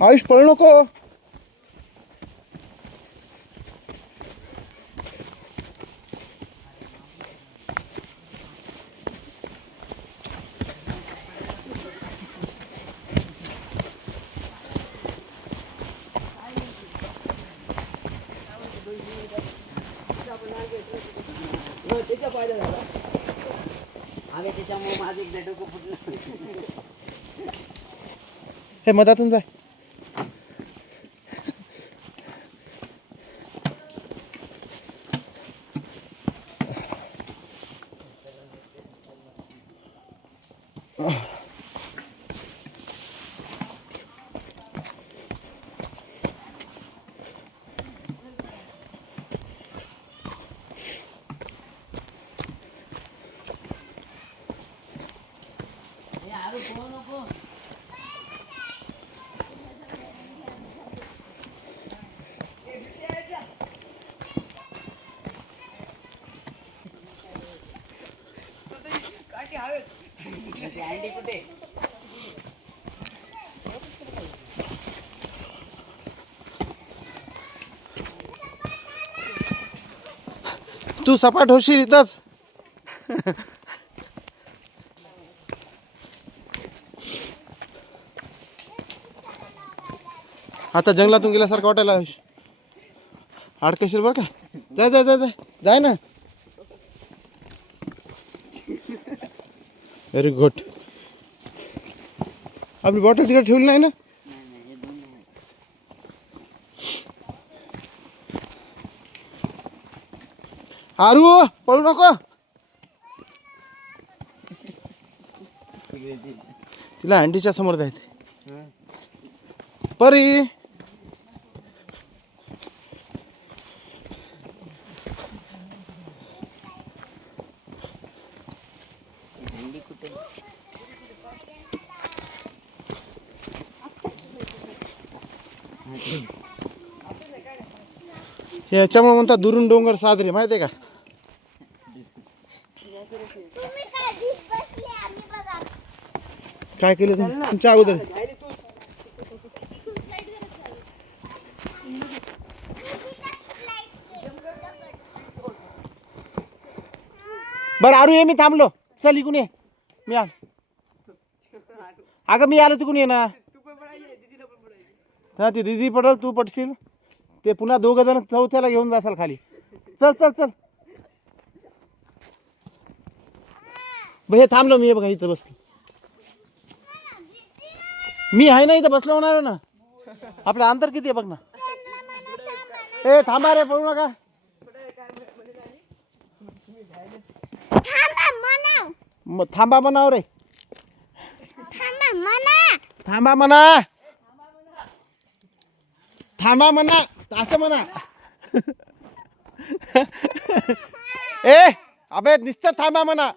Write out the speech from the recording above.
आयुष पळू नको. हे मधातून जाय. तू सपाट होशील इथंच. आता जंगलातून गेल्यासारखं वाटायला अडकशील बरं का. जाय जाय जाय जाय जाय ना. Very good. आपली बॉटल तिकडे ठेवली नाही ना. आरू पळू नको. तिला हंडीच्या समोर जायचं. परी याच्यामुळे म्हणतात दुरून डोंगर साजरे, माहिती आहे का. काय केलं तुमच्या अगोदर. बरं आरू ये, मी थांबलो. चल इकून ये. मी आलो. अगं मी आलो तिकून ये ना. हा ती दिदी पडल, तू पडशील. ते पुन्हा दोघं जण चौथ्याला घेऊन जासाल खाली. चल चल चल. हे थांबलो मी. हे बघा इथं बसलो. मी आहे ना इथं बसलो होणार ना. आपलं अंतर किती आहे बघ ना. ए थांबा रे, पळू नका. थांबा म्हणाव रे. थांबा म्हणा. थांबा म्हणा असं म्हणा. ए अबे निश्चित थांबा म्हणा.